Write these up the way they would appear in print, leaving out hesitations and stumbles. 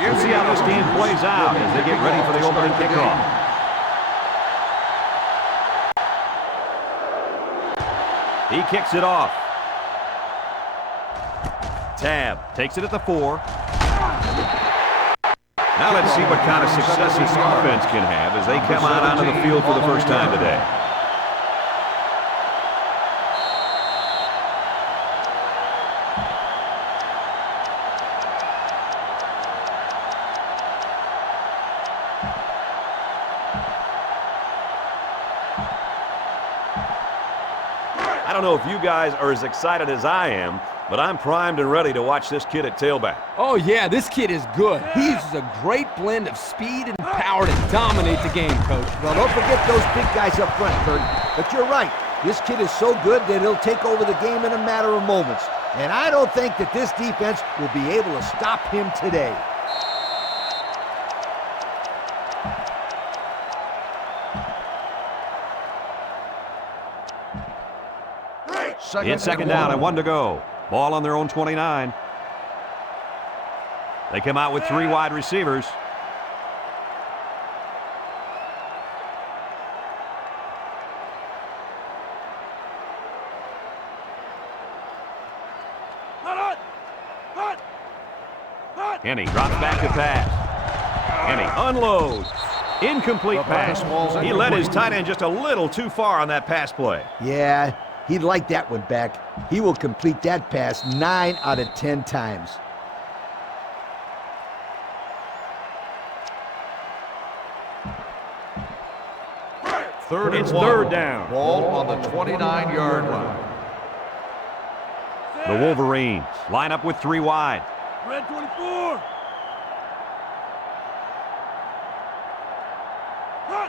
We'll see how this game plays out as they get ready for the opening kickoff. He kicks it off. Tab takes it at the 4. Now let's see what kind of success this offense can have as they come out onto the field for the first time today. I don't know if you guys are as excited as I am, but I'm primed and ready to watch this kid at tailback. Oh, yeah, this kid is good. He's a great blend of speed and power to dominate the game, Coach. Well, don't forget those big guys up front, Kurt. But you're right. This kid is so good that he'll take over the game in a matter of moments. And I don't think that this defense will be able to stop him today. It's second down and 1 to go. Ball on their own 29. They come out with 3 wide receivers. Kenny drops back to pass. Kenny unloads. Incomplete pass. He led his tight end just a little too far on that pass play. Yeah, he'd like that one back. He will complete that pass 9 out of 10 times. It's third down. Ball on the 29-yard line. The Wolverines line up with 3 wide. Red 24.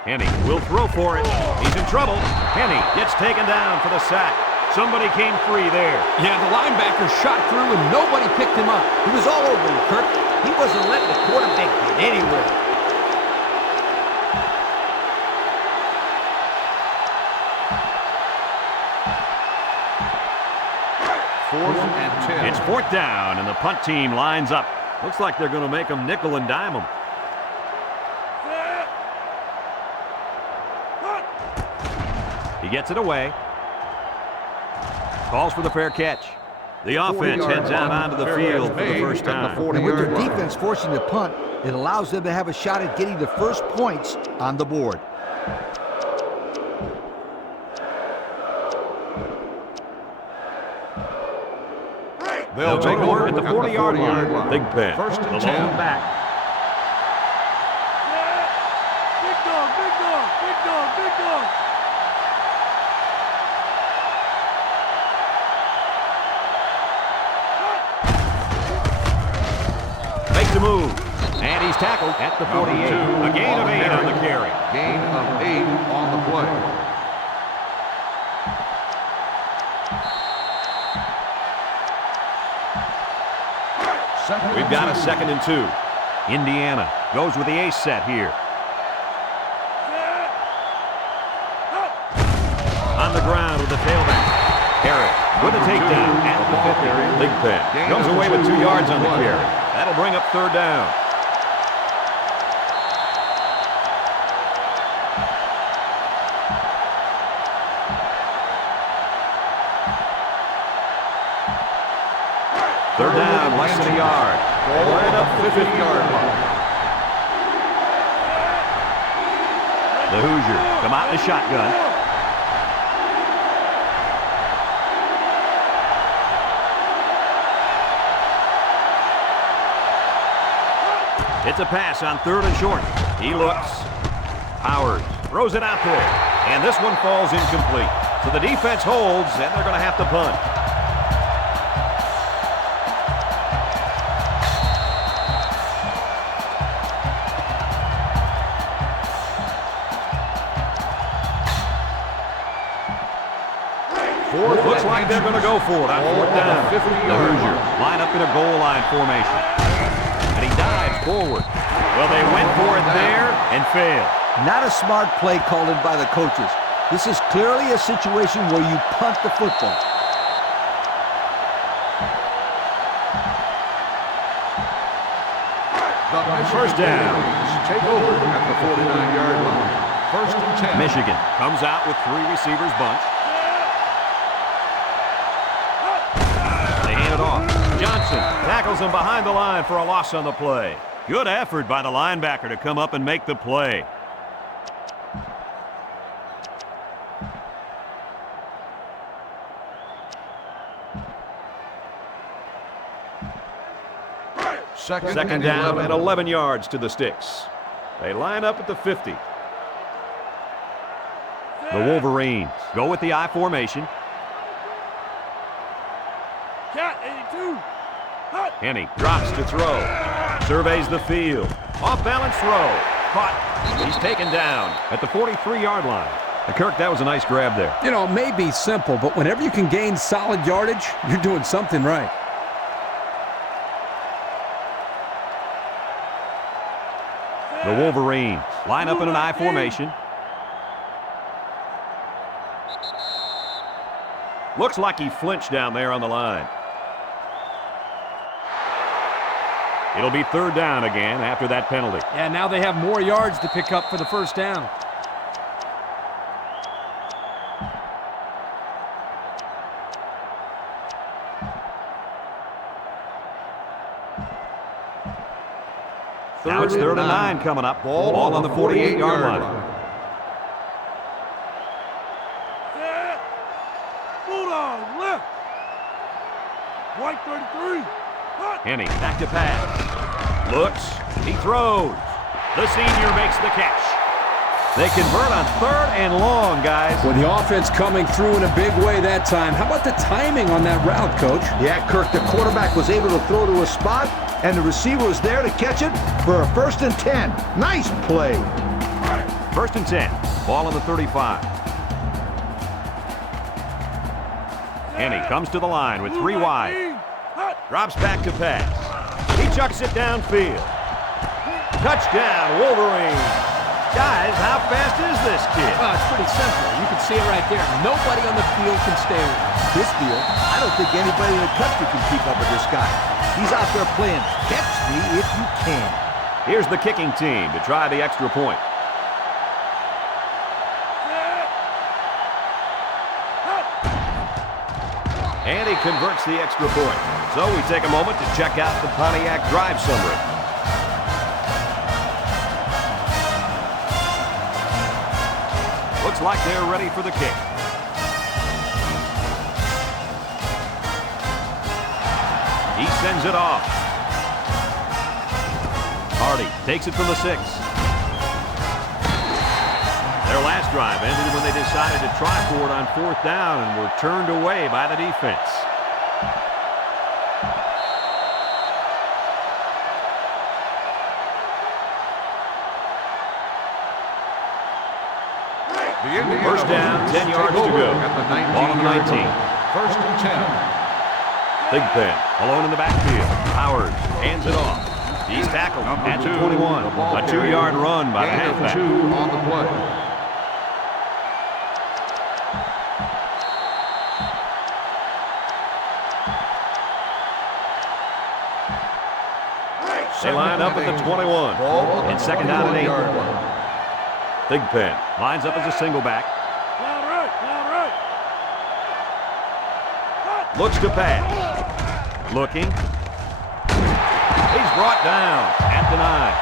Henny will throw for it. He's in trouble. Henny gets taken down for the sack. Somebody came free there. Yeah, the linebacker shot through and nobody picked him up. He was all over him, Kirk. He wasn't letting the quarterback get anywhere. Fourth and 10. It's 4th down, and the punt team lines up. Looks like they're going to make them nickel and dime them. He gets it away. Calls for the fair catch. The offense heads out onto the field for the first time. And with their defense forcing the punt, it allows them to have a shot at getting the first points on the board. They'll take over at the 40-yard line. Big pen. First and 10. Back. Big dog, big dog, big dog, big dog. Makes a move. And he's tackled at the 48. A gain of 8 on the carry. Gain of 8 on the play. We've got a 2nd and 2. Indiana goes with the ace set here. On the ground with the tailback. Harris with a takedown at the 50. Big pen. Comes away with 2 yards on the carry. That'll bring up 3rd down. Third down, less than a yard. Right up the 50-yard line. The Hoosiers come out in the shotgun. It's a pass on 3rd and short. He looks. Powers throws it out there. And this one falls incomplete. So the defense holds, and they're going to have to punt. Looks like they're going to go for it on 4th down. The Hoosiers line up in a goal line formation. And he dives forward. Well, they went for it there and failed. Not a smart play called in by the coaches. This is clearly a situation where you punt the football. The First down. Take over at the 49-yard line. First and 10. Michigan comes out with 3 receivers bunch. They hand it off. Johnson tackles him behind the line for a loss on the play. Good effort by the linebacker to come up and make the play. Second down and 11 yards to the sticks. They line up at the 50. The Wolverines go with the I formation. Cat 82. Hot. Henny drops to throw. Surveys the field. Off-balance throw. Caught. He's taken down at the 43-yard line. And Kirk, that was a nice grab there. You know, it may be simple, but whenever you can gain solid yardage, you're doing something right. The Wolverines line up in an I formation. Looks like he flinched down there on the line. It'll be third down again after that penalty. Yeah, now they have more yards to pick up for the first down. Now it's third and 9 coming up. Ball on the 48-yard line. Set. Bulldog left. White 33. Hot. Henny back to pass. Looks. He throws. The senior makes the catch. They convert on third and long, guys. Well, the offense coming through in a big way that time. How about the timing on that route, Coach? Yeah, Kirk, the quarterback was able to throw to a spot, and the receiver was there to catch it for a first and 10. Nice play. First and 10. Ball on the 35. Henny comes to the line with 3 wide. Hot. Drops back to pass. He chucks it downfield. Touchdown, Wolverine. Guys, how fast is this kid? Well, it's pretty simple. You can see it right there. Nobody on the field can stay with him. This field, I don't think anybody in the country can keep up with this guy. He's out there playing catch me if you can. Here's the kicking team to try the extra point. Set. Hot. And he converts the extra point. So we take a moment to check out the Pontiac drive summary. Looks like they're ready for the kick. He sends it off. Hardy takes it from the 6. Their last drive ended when they decided to try for it on 4th down and were turned away by the defense. First down, 10 yards to go. Ball on the 19. First and 10. Big Pen alone in the backfield. Howard hands it off. He's tackled at the 21. A 2-yard run by the halfback. 2 on the play. They line up at the 21. And second down and 8. Big Pen lines up as a single back. Down right. Down right. Hot. Looks to pass. Looking. He's brought down at the 9.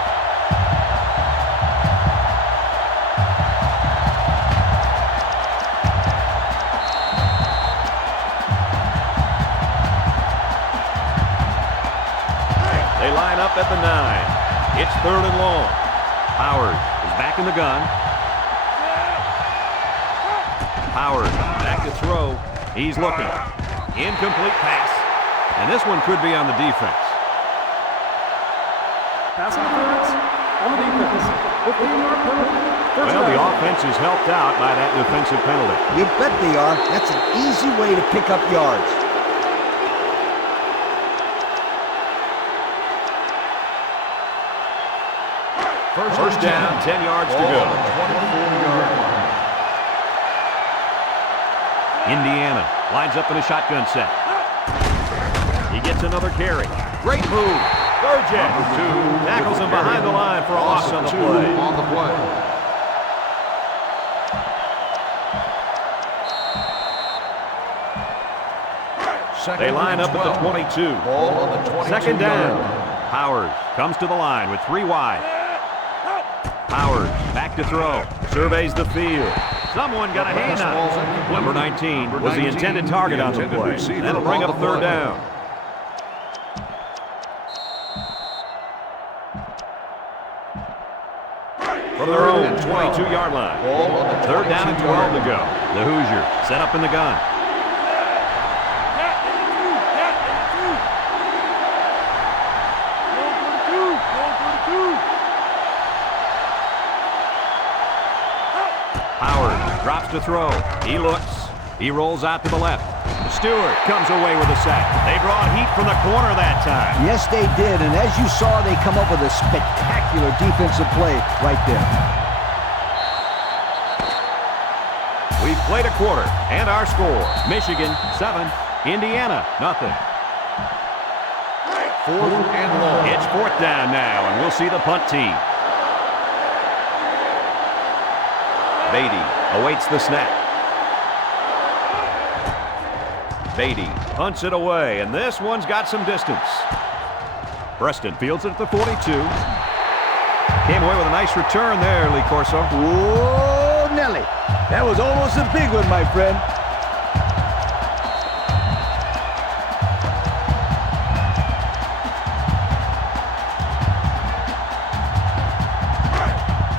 They line up at the 9. It's third and long. Howard is back in the gun. Howard back to throw. He's looking. Incomplete pass. And this one could be on the defense. Pass interference on the defense. 15-yard penalty. Well, the offense is helped out by that defensive penalty. You bet they are. That's an easy way to pick up yards. First down, 10 yards to go. 24-yard line. Indiana lines up in a shotgun set. He gets another carry. Great move. Burgess tackles him behind the line for a loss on the play. On the play. They line up at the 22. Ball on the 22. Second down. Powers comes to the line with 3 wide. Powers back to throw. Surveys the field. Someone got a hand on it. Number 19 was the intended target on the play. That'll bring up third down. From their own 22-yard line. Third down and 12 to go. The Hoosiers set up in the gun. Howard drops to throw. He looks. He rolls out to the left. Stewart comes away with a sack. They brought heat from the corner that time. Yes, they did, and as you saw, they come up with a spectacular defensive play right there. We've played a quarter, and our score, Michigan 7, Indiana nothing. Fourth and long. It's fourth down now, and we'll see the punt team. Beatty awaits the snap. Beatty punts it away, and this one's got some distance. Preston fields it at the 42. Came away with a nice return there, Lee Corso. Whoa, Nelly. That was almost a big one, my friend.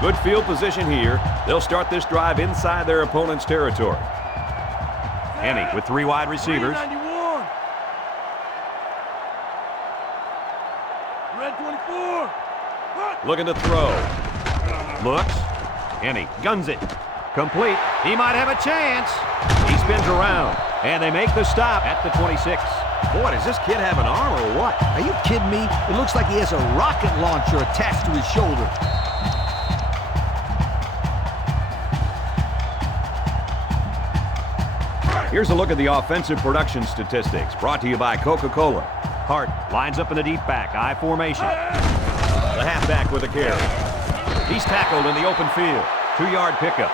Good field position here. They'll start this drive inside their opponent's territory. Henny with 3 wide receivers. 91. Red 24. Looking to throw. Looks. Henny guns it. Complete. He might have a chance. He spins around. And they make the stop at the 26. Boy, does this kid have an arm or what? Are you kidding me? It looks like he has a rocket launcher attached to his shoulder. Here's a look at the offensive production statistics brought to you by Coca-Cola. Hart lines up in the deep back, I formation. The halfback with a carry. He's tackled in the open field. 2-yard pickup.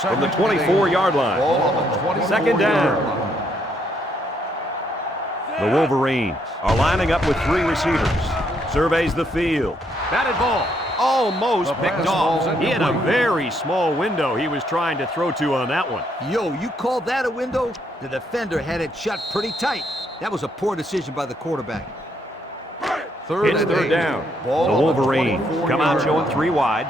From the 24-yard line. Second down. The Wolverines are lining up with 3 receivers. Surveys the field. Batted ball. Almost picked off. He had a very small window he was trying to throw to on that one. Yo, you call that a window? The defender had it shut pretty tight. That was a poor decision by the quarterback. It's third down. The Wolverines come out showing 3 wide.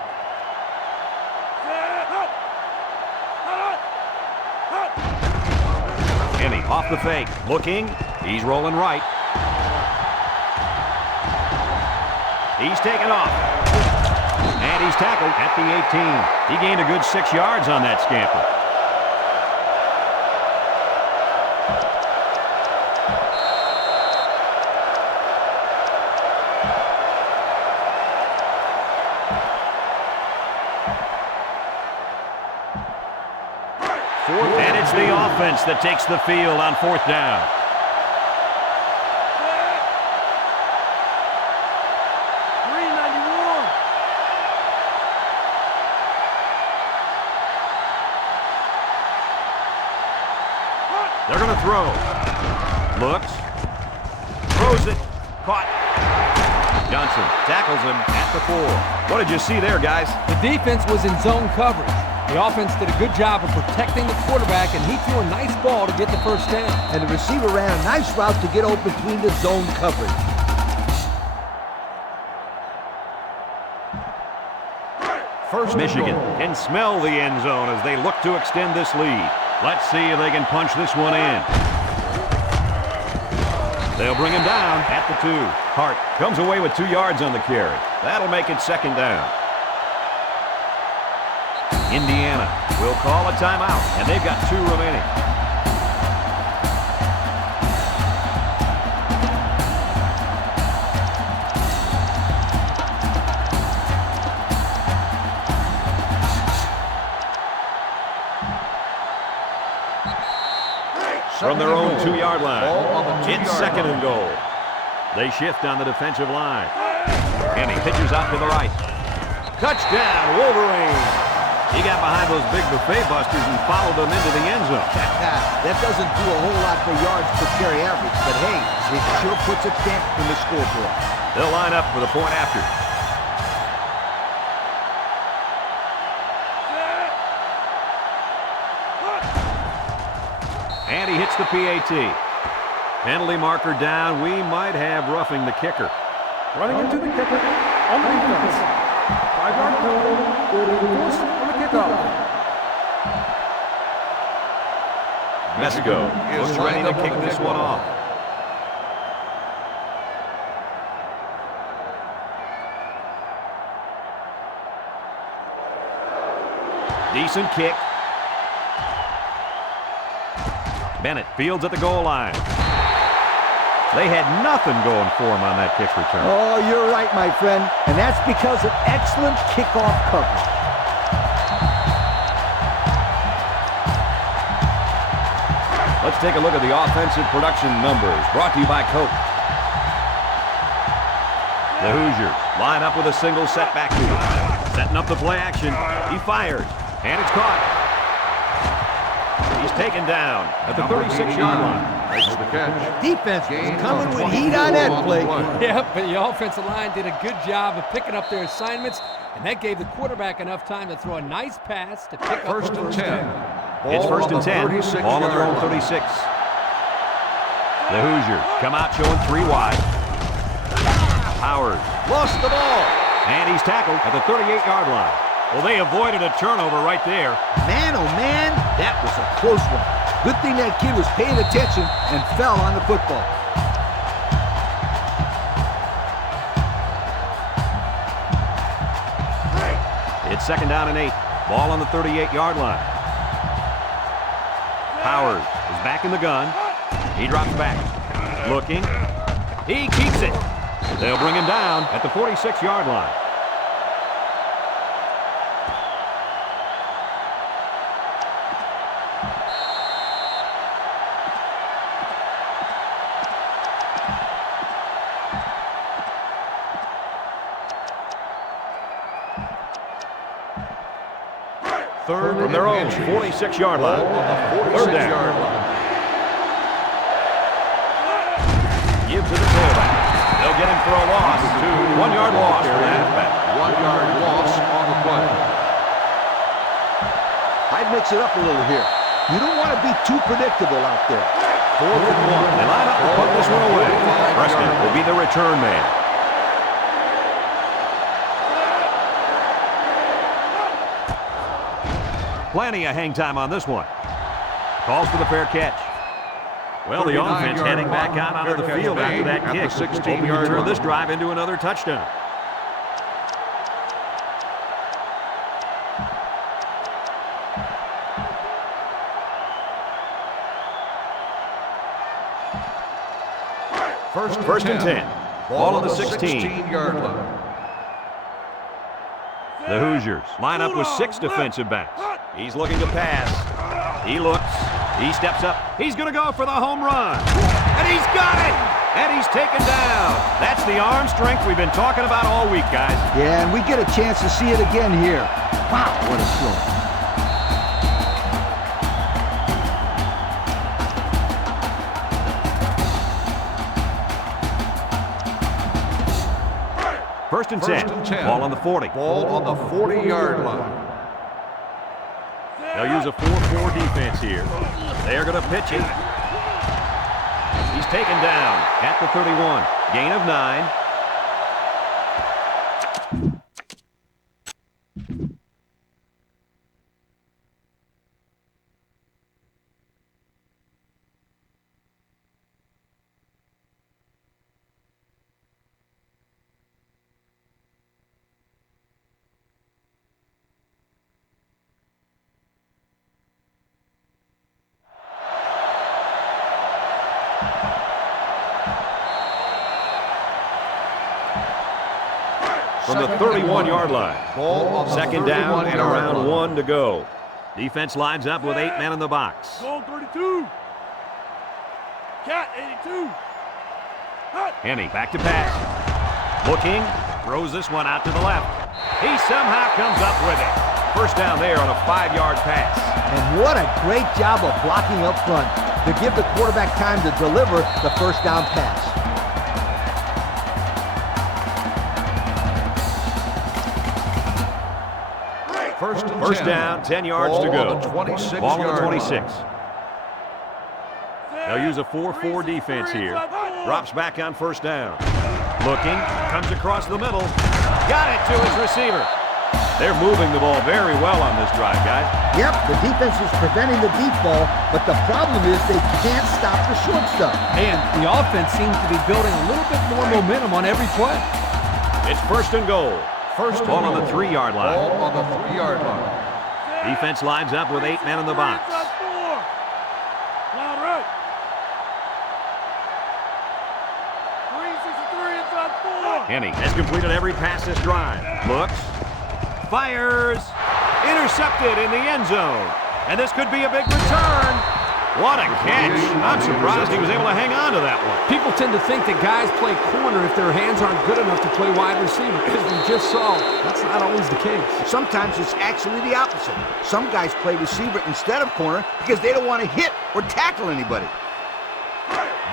Henny off the fake. Looking. He's rolling right. He's taken off. And he's tackled at the 18. He gained a good 6 yards on that scamper. And it's the offense that takes the field on 4th down. They're going to throw. Looks. Throws it. Caught. Johnson tackles him at the 4. What did you see there, guys? The defense was in zone coverage. The offense did a good job of protecting the quarterback, and he threw a nice ball to get the first down. And the receiver ran a nice route to get open between the zone coverage. First Michigan can smell the end zone as they look to extend this lead. Let's see if they can punch this one in. They'll bring him down at the 2. Hart comes away with 2 yards on the carry. That'll make it second down. Indiana will call a timeout, and they've got 2 remaining. from their own 2-yard line. Ball on the 2-yard It's second line. and goal. They shift on the defensive line. And he pitches out to the right. Touchdown, Wolverine. He got behind those big buffet busters and followed them into the end zone. That doesn't do a whole lot for yards per carry average, but hey, it sure puts a dent in the scoreboard. They'll line up for the point after. And he hits the PAT. Penalty marker down. We might have roughing the kicker. Running into the kicker on the defense. 5-yard penalty will be enforced on the kickoff. Mexico looks ready to kick this one off. Decent kick. Bennett fields at the goal line. They had nothing going for him on that kick return. Oh, you're right, my friend. And that's because of excellent kickoff coverage. Let's take a look at the offensive production numbers brought to you by Coke. The Hoosiers line up with a single set backfield. Setting up the play action. He fires. And it's caught. He's taken down at the 36-yard line. Makes the catch. Defense Gain was coming of with heat on that 24 play. Yep, but the offensive line did a good job of picking up their assignments, and that gave the quarterback enough time to throw a nice pass to pick up First the and first 10. down. It's Ball first on and the 10. 36 Ball on their own yard line. 36. The Hoosiers come out showing 3 wide. Powers lost the ball. And he's tackled at the 38-yard line. Well, they avoided a turnover right there. Man, oh man, that was a close one. Good thing that kid was paying attention and fell on the football. It's second down and 8. Ball on the 38-yard line. Powers is back in the gun. He drops back. Looking. He keeps it. They'll bring him down at the 46-yard line. Third From their own and inches. 46-yard Ball line. on the Third down. 46-yard line. Give to the fullback. They'll get him for a loss. 1-yard loss for the halfback. 1-yard loss on the play. I'd mix it up a little here. You don't want to be too predictable out there. 4th and 1. They line up to put this one away. Preston will be the return man. Plenty of hang time on this one. Calls for the fair catch. Well, the 39 offense yard heading back line. out onto the Fair catch field after made that at the kick. 16 Hoping to yard turn line. this drive into another touchdown. First and 10. Ball on the 16. 16-yard line. The Hoosiers line up with 6 defensive backs. He's looking to pass. He looks. He steps up. He's going to go for the home run. And he's got it! And he's taken down. That's the arm strength we've been talking about all week, guys. Yeah, and we get a chance to see it again here. Wow, what a throw. First and 10. 10. Ball on the 40. Ball on the 40-yard line. They'll use a 4-4 defense here. They're going to pitch it. He's taken down at the 31. Gain of 9. From the 31-yard line. Ball on the Second down and 31-yard around line. 1 to go. Defense lines up with 8 men in the box. Zone 32. Cat 82. Hut. Henny back to pass. Looking, throws this one out to the left. He somehow comes up with it. First down there on a 5-yard pass. And what a great job of blocking up front to give the quarterback time to deliver the first down pass. First down, 10 yards to go. Ball on the 26. They'll use a 4-4 defense here. Drops back on first down. Looking, comes across the middle. Got it to his receiver. They're moving the ball very well on this drive, guys. Yep, the defense is preventing the deep ball, but the problem is they can't stop the short stuff. And the offense seems to be building a little bit more momentum on every play. It's first and goal. Ball on the 3-yard line. Ball on the 3-yard line. Defense lines up with 8 men in the box. Now right. 363 inside 4. Henny has completed every pass this drive. Looks, fires, intercepted in the end zone. And this could be a big return. What a catch. I'm surprised he was able to hang on to that one. People tend to think that guys play corner if their hands aren't good enough to play wide receiver. As we just saw, that's not always the case. Sometimes it's actually the opposite. Some guys play receiver instead of corner because they don't want to hit or tackle anybody.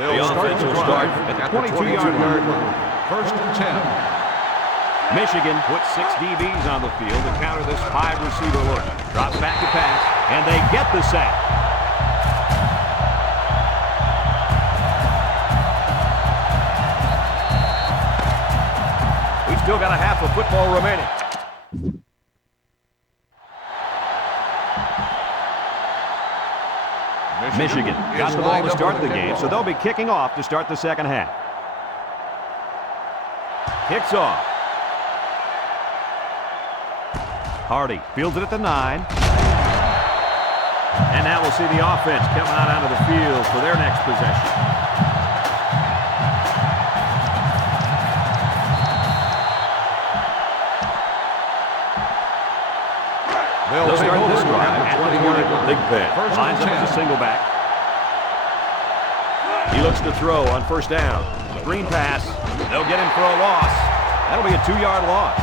The offense will start at the 22-yard line. First and 10. Michigan puts 6 DBs on the field to counter this 5-receiver look. Drops back to pass, and they get the sack. We've still got a half of football remaining. Michigan got the ball to start the game, so they'll be kicking off to start the second half. Kicks off. Hardy fields it at the 9. And now we'll see the offense come out onto the field for their next possession. They'll start this drive at the 20-yard line. Big Ben lines up as a single back. He looks to throw on first down. Screen pass. They'll get him for a loss. That'll be a 2-yard loss.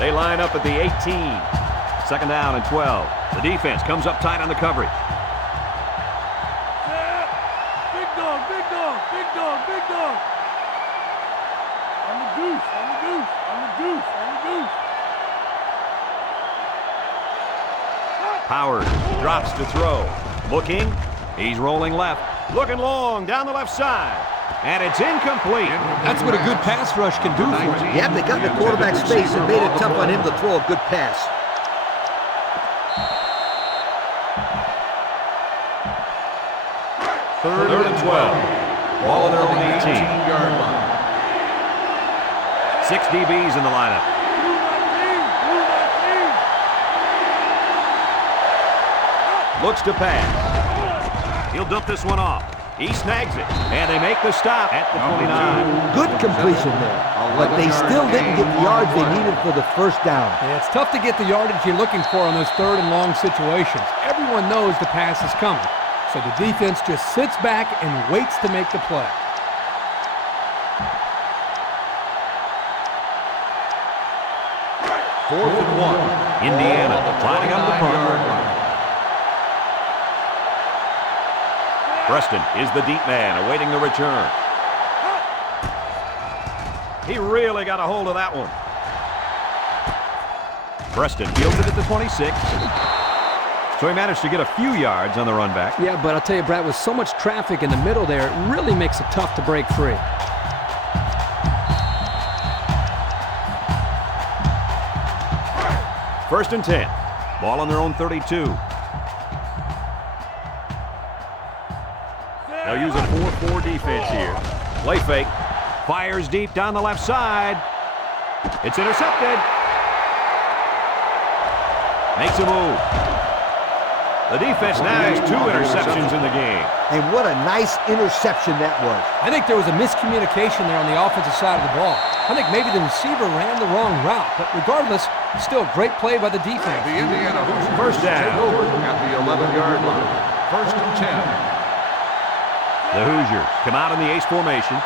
They line up at the 18. Second down and 12. The defense comes up tight on the coverage. Big dog, big dog, big dog, big dog. On the goose, on the goose, on the goose, on the goose. Powers drops to throw. Looking. He's rolling left. Looking long down the left side. And it's incomplete. That's what a good pass rush can do for you. Yeah, they got the quarterback space and made it tough on him to throw a good pass. Third and 12. Ball on their own 18-yard line. 6 DBs in the lineup. Looks to pass. He'll dump this one off. He snags it, and they make the stop at the 29. Good completion there, but they still didn't get the yards they needed for the first down. Yeah, it's tough to get the yardage you're looking for on those third and long situations. Everyone knows the pass is coming, so the defense just sits back and waits to make the play. Fourth and 1. Indiana lining up the punt. Preston is the deep man awaiting the return. He really got a hold of that one. Preston fields it at the 26. So he managed to get a few yards on the run back. Yeah, but I'll tell you, Brad, with so much traffic in the middle there, it really makes it tough to break free. First and 10. Ball on their own 32. They'll use a 4-4 defense here. Play fake. Fires deep down the left side. It's intercepted. Makes a move. The defense now has 2 interceptions in the game. And what a nice interception that was. I think there was a miscommunication there on the offensive side of the ball. I think maybe the receiver ran the wrong route, but regardless, still great play by the defense. The Indiana Hoosiers First down. take over at the 11-yard line. First and 10. The Hoosiers come out in the ace formation.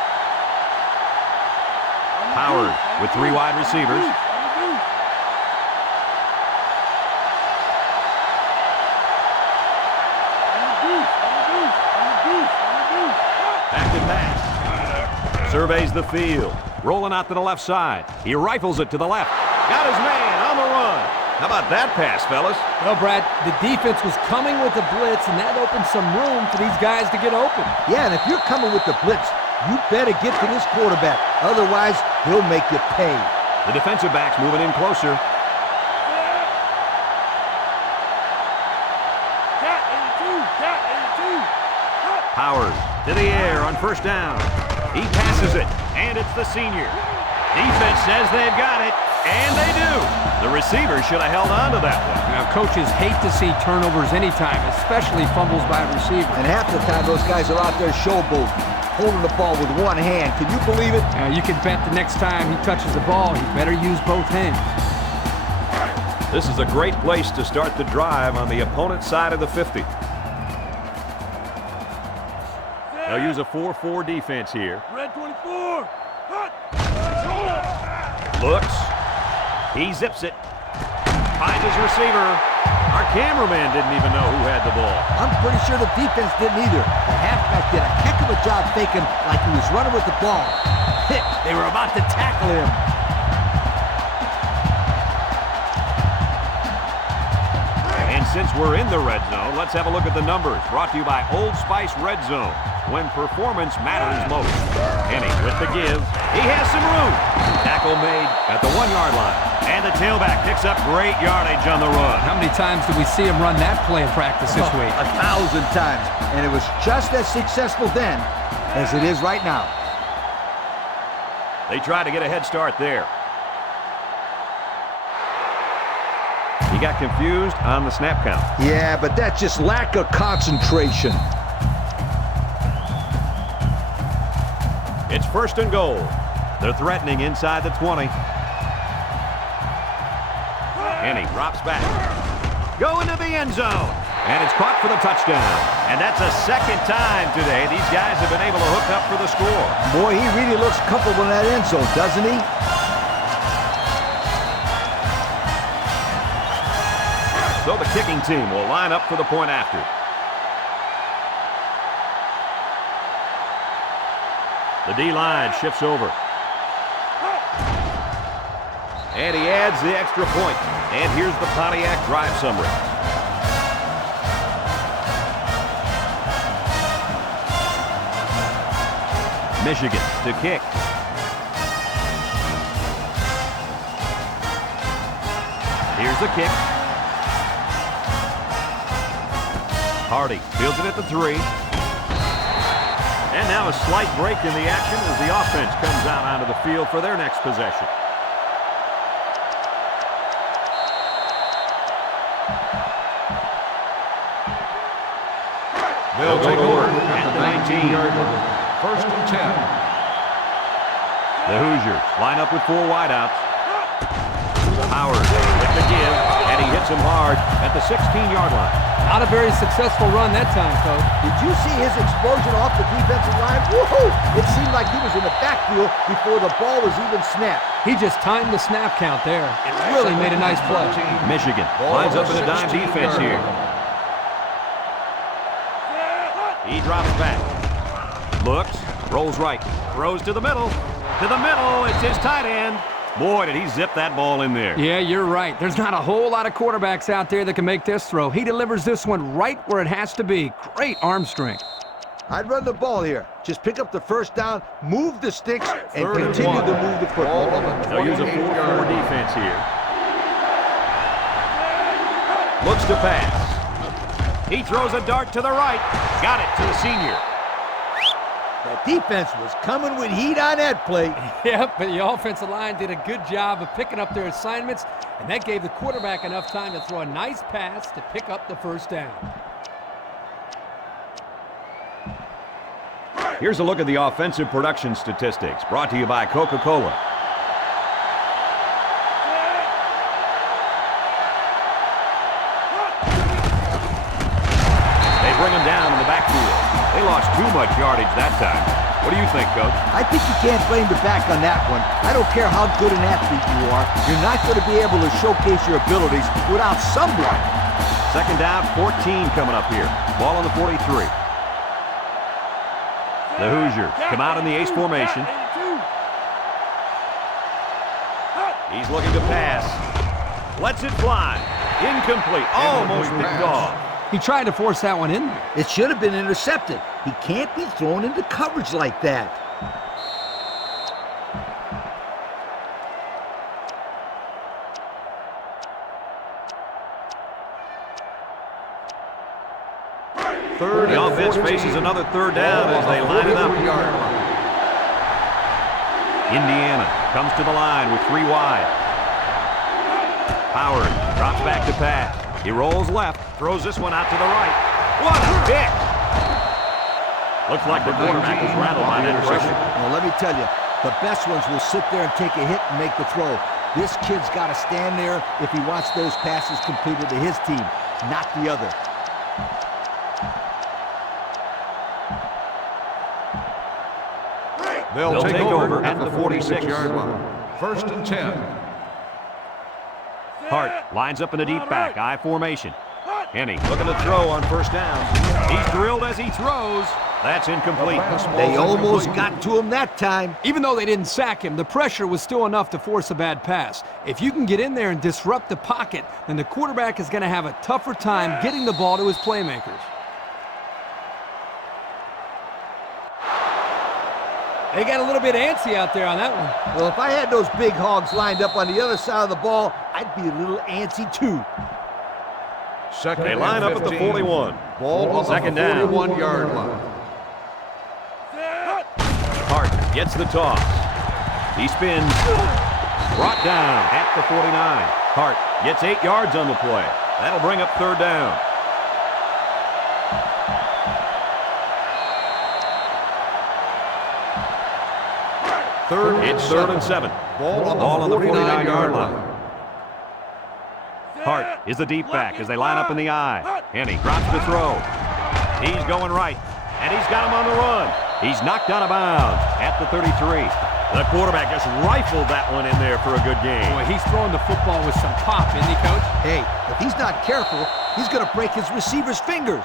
Howard with 3 wide receivers. Back to pass. Surveys the field. Rolling out to the left side. He rifles it to the left. Got his man on the run. How about that pass, fellas? Well, Brad, the defense was coming with the blitz, and that opened some room for these guys to get open. Yeah, and if you're coming with the blitz, you better get to this quarterback. Otherwise, he'll make you pay. The defensive back's moving in closer. Powers to the air on first down. He passes it, and it's the senior. Defense says they've got it, and they do. The receiver should have held on to that one. Now, coaches hate to see turnovers anytime, especially fumbles by a receiver. And half the time, those guys are out there showboating, holding the ball with one hand. Can you believe it? Now, you can bet the next time he touches the ball, he better use both hands. This is a great place to start the drive on the opponent's side of the 50. They'll use a 4-4 defense here. Red 24. Hot. Looks. He zips it. Finds his receiver. Our cameraman didn't even know who had the ball. I'm pretty sure the defense didn't either. The halfback did a heck of a job faking like he was running with the ball. They were about to tackle him. And since we're in the red zone, let's have a look at the numbers. Brought to you by Old Spice Red Zone, when performance matters most. Henny with the give. He has some room. Tackle made at the 1-yard line. And the tailback picks up great yardage on the run. How many times did we see him run that play in practice this week? 1,000 times. And it was just as successful then as it is right now. They try to get a head start there. He got confused on the snap count. Yeah, but that's just lack of concentration. It's first and goal. They're threatening inside the 20. And he drops back. Going to the end zone. And it's caught for the touchdown. And that's a second time today these guys have been able to hook up for the score. Boy, he really looks comfortable in that end zone, doesn't he? So the kicking team will line up for the point after. The D-line shifts over. And he adds the extra point. And here's the Pontiac drive summary. Michigan to kick. Here's the kick. Hardy fields it at the 3. And now a slight break in the action as the offense comes out onto the field for their next possession. They'll take over at the 19-yard line. First and 10. The Hoosiers line up with 4 wideouts. Howard with the give, and he hits him hard at the 16-yard line. Not a very successful run that time, Coach. Did you see his explosion off the defensive line? Woohoo! It seemed like he was in the backfield before the ball was even snapped. He just timed the snap count there. It really made a nice play. Michigan lines up in a dime defense here. He drops back. Looks, rolls right, throws to the middle. To the middle, it's his tight end. Boy, did he zip that ball in there. Yeah, you're right. There's not a whole lot of quarterbacks out there that can make this throw. He delivers this one right where it has to be. Great arm strength. I'd run the ball here. Just pick up the first down, move the sticks, and Third and continue 1. to move the football. They'll use a 4-4 defense here. Looks to pass. He throws a dart to the right. Got it to the senior. The defense was coming with heat on that play. Yep, but the offensive line did a good job of picking up their assignments, and that gave the quarterback enough time to throw a nice pass to pick up the first down. Here's a look at the offensive production statistics, brought to you by Coca-Cola. They bring him down in the backfield. They lost too much yardage that time. What do you think, Coach? I think you can't blame the back on that one. I don't care how good an athlete you are. You're not going to be able to showcase your abilities without someone. Second down, 14 coming up here. Ball on the 43. The Hoosiers come out in the ace formation. He's looking to pass. Lets it fly. Incomplete. Almost picked off. He tried to force that one in there. It should have been intercepted. He can't be thrown into coverage like that. Third The and offense 14. faces another third down as they line it up. 43-yard line. Indiana comes to the line with 3 wide. Howard drops back to pass. He rolls left, throws this one out to the right. What a pick! Looks like the quarterback was rattled by that pressure. Well, let me tell you, the best ones will sit there and take a hit and make the throw. This kid's got to stand there if he wants those passes completed to his team, not the other. They'll take over at the 46-yard line. First and 10. Hart lines up in the deep back, I formation. Henny looking to throw on first down. He's drilled as he throws. That's incomplete. They almost got to him that time. Even though they didn't sack him, the pressure was still enough to force a bad pass. If you can get in there and disrupt the pocket, then the quarterback is going to have a tougher time getting the ball to his playmakers. They got a little bit antsy out there on that one. Well, if I had those big hogs lined up on the other side of the ball, I'd be a little antsy too. Second They line up at the 41. Ball on Second the down. 41-yard line. Hart gets the toss. He spins. Brought down at the 49. Hart gets 8 yards on the play. That'll bring up third down. It's third and 7. Ball on the 49-yard line. Hart is the deep back as they line up in the I. Henny drops to throw. He's going right, and he's got him on the run. He's knocked out of bounds at the 33. The quarterback just rifled that one in there for a good game. Boy, he's throwing the football with some pop, isn't he, Coach? Hey, if he's not careful, he's going to break his receiver's fingers.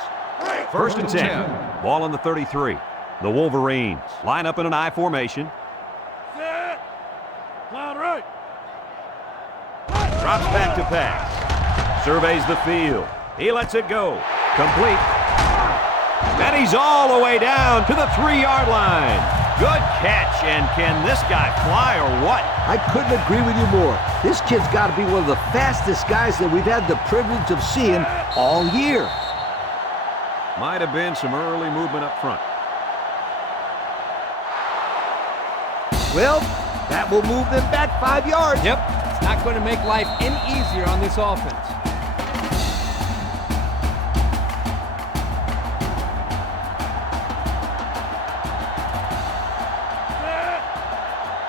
First and 10. Ball on the 33. The Wolverines line up in an I formation. Drops back to pass. Surveys the field. He lets it go. Complete. And he's all the way down to the 3-yard line. Good catch. And can this guy fly or what? I couldn't agree with you more. This kid's got to be one of the fastest guys that we've had the privilege of seeing all year. Might have been some early movement up front. Well, that will move them back 5 yards. Yep. It's not going to make life any easier on this offense.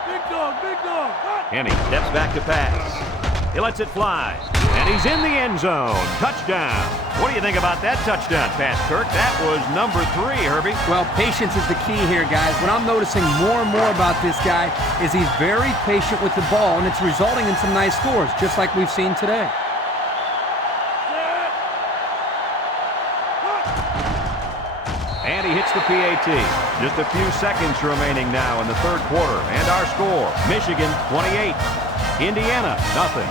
Big dog. Henny steps back to pass. He lets it fly. And he's in the end zone. Touchdown. What do you think about that touchdown pass, Kirk? That was number 3, Herbie. Well, patience is the key here, guys. What I'm noticing more and more about this guy is he's very patient with the ball, and it's resulting in some nice scores, just like we've seen today. And he hits the PAT. Just a few seconds remaining now in the third quarter. And our score, Michigan 28, Indiana nothing.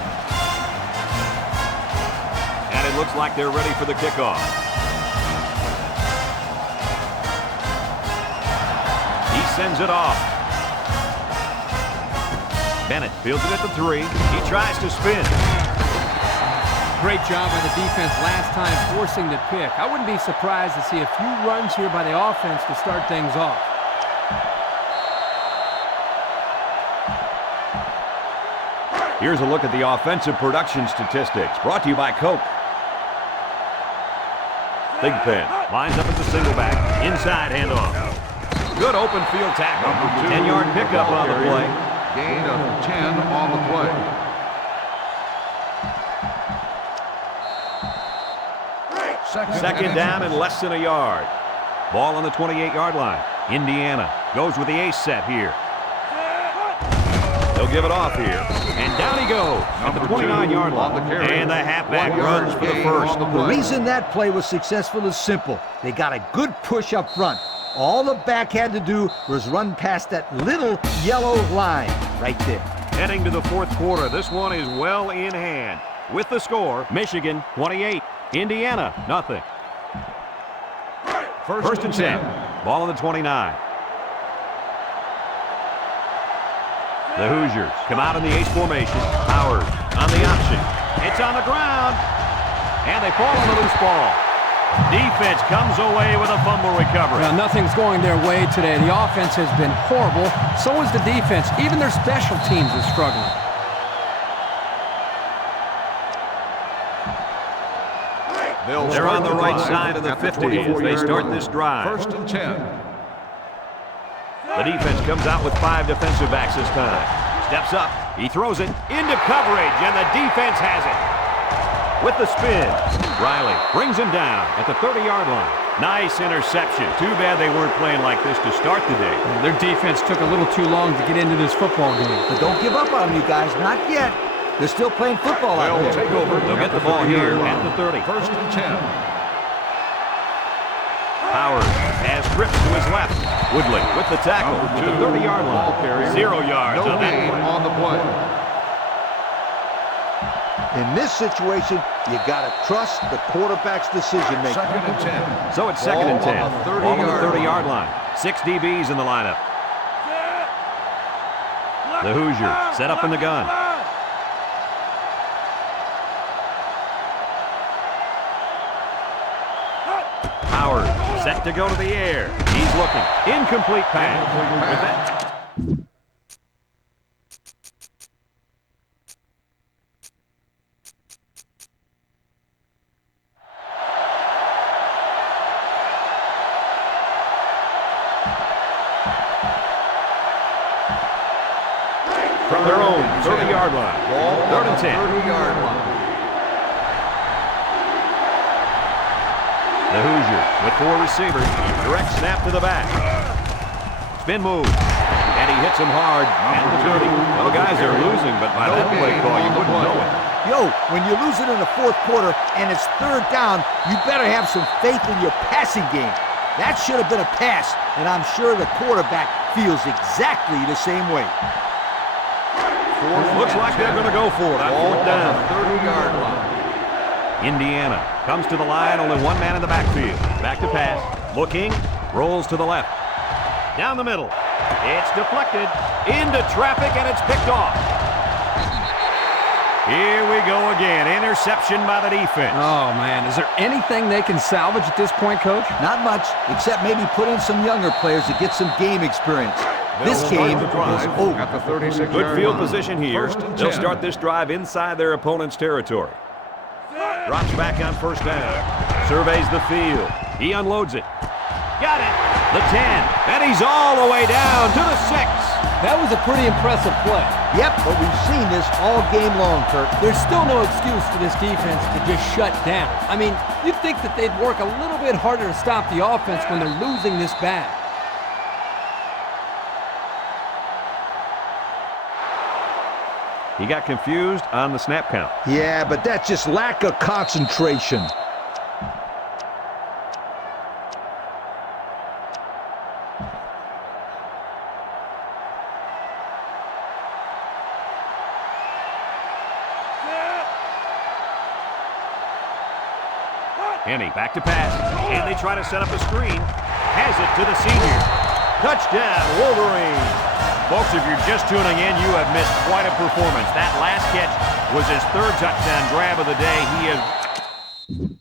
And it looks like they're ready for the kickoff. He sends it off. Bennett fields it at the 3. He tries to spin. Great job by the defense last time forcing the pick. I wouldn't be surprised to see a few runs here by the offense to start things off. Here's a look at the offensive production statistics, brought to you by Coke. Big Pen lines up as a single back. Inside handoff. Good open field tackle. 10-yard pickup on the play. Gain of 10 on the play. Second down and less than a yard. Ball on the 28-yard line. Indiana goes with the ace set here. They'll give it off here. And down he goes at the 29-yard line. And the halfback runs for the first. The reason that play was successful is simple. They got a good push up front. All the back had to do was run past that little yellow line right there. Heading to the fourth quarter, this one is well in hand. With the score, Michigan 28, Indiana nothing. First and 10. Ball on the 29. The Hoosiers come out in the ace formation. Powers on the option. It's on the ground. And they fall on the loose ball. Defense comes away with a fumble recovery. Well, nothing's going their way today. The offense has been horrible. So is the defense. Even their special teams is struggling. They're on the right side of the 50 as they start this drive. First and 10. The defense comes out with 5 defensive backs this time. Steps up, he throws it into coverage, and the defense has it. With the spin, Riley brings him down at the 30-yard line. Nice interception. Too bad they weren't playing like this to start the day. Their defense took a little too long to get into this football game. But don't give up on them, you guys. Not yet. They're still playing football out They'll there. take over. They'll get the ball here at the 30. First and 10. Powers has grips to his left. Woodley with the tackle to the 30-yard line. 0 yards No on that gain play. on the play. In this situation, you got to trust the quarterback's decision-making. Second and 10. So it's second and 10. Ball on the 30 Ball on the yard 30-yard line. 6 DBs in the lineup. The Hoosiers set up in the gun. Powers set to go to the air. He's looking. Incomplete pass. With that. From their own 30-yard line. Ball Third on and the 10. 30-yard line. The Hoosiers with 4 receivers. Direct snap to the back. Spin move. And he hits him hard at the 30. Well, guys are losing, but by that play call, you wouldn't know it. Yo, when you lose it in the fourth quarter and it's third down, you better have some faith in your passing game. That should have been a pass, and I'm sure the quarterback feels exactly the same way. Looks like they're going to go for it on fourth down. 30-yard line. Indiana comes to the line, only one man in the backfield. Back to pass. Looking, rolls to the left. Down the middle. It's deflected into traffic, and it's picked off. Here we go again. Interception by the defense. Oh, man. Is there anything they can salvage at this point, Coach? Not much, except maybe put in some younger players to get some game experience. This game is over. At the 36-yard Good field line. position here. First and They'll 10. start this drive inside their opponent's territory. Drops back on first down. Surveys the field. He unloads it. Got it. The 10. And he's all the way down to the 6. That was a pretty impressive play. Yep, but we've seen this all game long, Kurt. There's still no excuse for this defense to just shut down. I mean, you'd think that they'd work a little bit harder to stop the offense when they're losing this bad. He got confused on the snap count. Yeah, but that's just lack of concentration. Henny back to pass. And they try to set up a screen. Has it to the senior. Touchdown, Wolverine. Folks, if you're just tuning in, you have missed quite a performance. That last catch was his 3rd touchdown grab of the day. He is